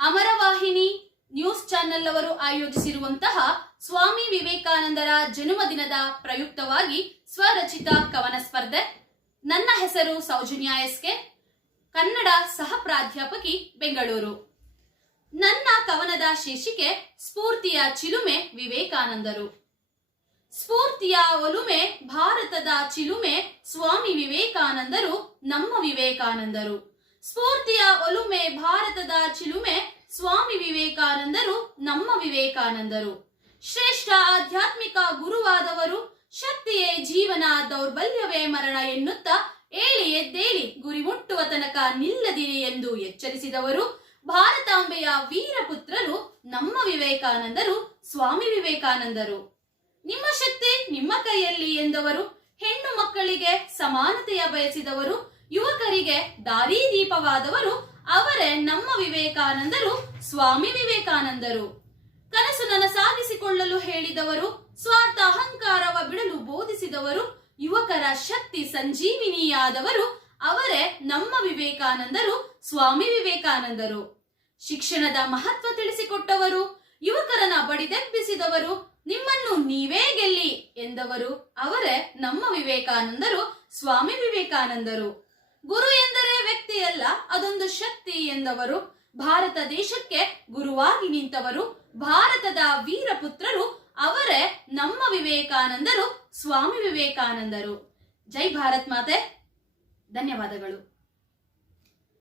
ಅಮರವಾಹಿನಿ news channel ಅವರು ಆಯೋಜಿಸಿರುವಂತಹ ಸ್ವಾಮಿ ವಿವೇಕಾನಂದರ ಜನ್ಮದಿನದ ಪ್ರಯುಕ್ತವಾಗಿ ಸ್ವರಚಿತ ಕವನ ಸ್ಪರ್ಧೆ. ನನ್ನ ಹೆಸರು ಸೌಜನ್ಯ ಎಸ್ಕೆ. ಕನ್ನಡ ಸಹ ಪ್ರಾಧ್ಯಾಪಕಿ ಬೆಂಗಳೂರು. ನನ್ನ ಕವನದ ಶೀರ್ಷಿಕೆ ಸ್ಫೂರ್ತಿಯ ಚಿಲುಮೆ ವಿವೇಕಾನಂದರು. ಸ್ಫೂರ್ತಿಯ ಒಲುಮೆ ಭಾರತದ ಚಿಲುಮೆ ಸ್ವಾಮಿ ವಿವೇಕಾನಂದರು ನಮ್ಮ ವಿವೇಕಾನಂದರು. ಸ್ಫೂರ್ತಿಯ ಒಲುಮೆ ಭಾರತದ ಚಿಲುಮೆ, ಸ್ವಾಮಿ ವಿವೇಕಾನಂದರು ನಮ್ಮ ವಿವೇಕಾನಂದರು. ಶ್ರೇಷ್ಠ ಆಧ್ಯಾತ್ಮಿಕ ಗುರುವಾದವರು, ಶಕ್ತಿಯೇ ಜೀವನ ದೌರ್ಬಲ್ಯವೇ ಮರಣ ಎನ್ನುತ್ತಾ ಏಳಿ ಎದ್ದೇಳಿ ಗುರಿ ಮುಟ್ಟುವ ತನಕ ನಿಲ್ಲದಿರಿ ಎಂದು ಎಚ್ಚರಿಸಿದವರು, ಭಾರತಾಂಬೆಯ ವೀರಪುತ್ರರು ನಮ್ಮ ವಿವೇಕಾನಂದರು, ಸ್ವಾಮಿ ವಿವೇಕಾನಂದರು. ನಿಮ್ಮ ಶಕ್ತಿ ನಿಮ್ಮ ಕೈಯಲ್ಲಿ ಎಂದವರು, ಹೆಣ್ಣು ಮಕ್ಕಳಿಗೆ ಸಮಾನತೆಯ ಬಯಸಿದವರು ಯುವಕರಿಗೆ ದಾರಿದೀಪವಾದವರು ಅವರೇ ನಮ್ಮ ವಿವೇಕಾನಂದರು, ಸ್ವಾಮಿ ವಿವೇಕಾನಂದರು. ಕನಸು ನನಸಾಗಿಸಿಕೊಳ್ಳಲು ಹೇಳಿದವರು, ಸ್ವಾರ್ಥ ಅಹಂಕಾರವ ಬಿಡಲು ಬೋಧಿಸಿದವರು, ಯುವಕರ ಶಕ್ತಿ ಸಂಜೀವಿನಿಯಾದವರು, ಅವರೇ ನಮ್ಮ ವಿವೇಕಾನಂದರು, ಸ್ವಾಮಿ ವಿವೇಕಾನಂದರು. ಶಿಕ್ಷಣದ ಮಹತ್ವ ತಿಳಿಸಿಕೊಟ್ಟವರು, ಯುವಕರನ್ನ ಬಡಿದೆಬ್ಬಿಸಿದವರು, ನಿಮ್ಮನ್ನು ನೀವೇ ಗೆಲ್ಲಿ ಎಂದವರು, ಅವರೇ ನಮ್ಮ ವಿವೇಕಾನಂದರು, ಸ್ವಾಮಿ ವಿವೇಕಾನಂದರು. ಗುರು ಎಂದರೆ ವ್ಯಕ್ತಿಯಲ್ಲ, ಅದೊಂದು ಶಕ್ತಿ ಎಂದವರು. ಭಾರತ ದೇಶಕ್ಕೆ ಗುರುವಾಗಿ ನಿಂತವರು. ಭಾರತದ ವೀರಪುತ್ರರು ಅವರೇ ನಮ್ಮ ವಿವೇಕಾನಂದರು, ಸ್ವಾಮಿ ವಿವೇಕಾನಂದರು. ಜೈ ಭಾರತ್ ಮಾತೆ. ಧನ್ಯವಾದಗಳು.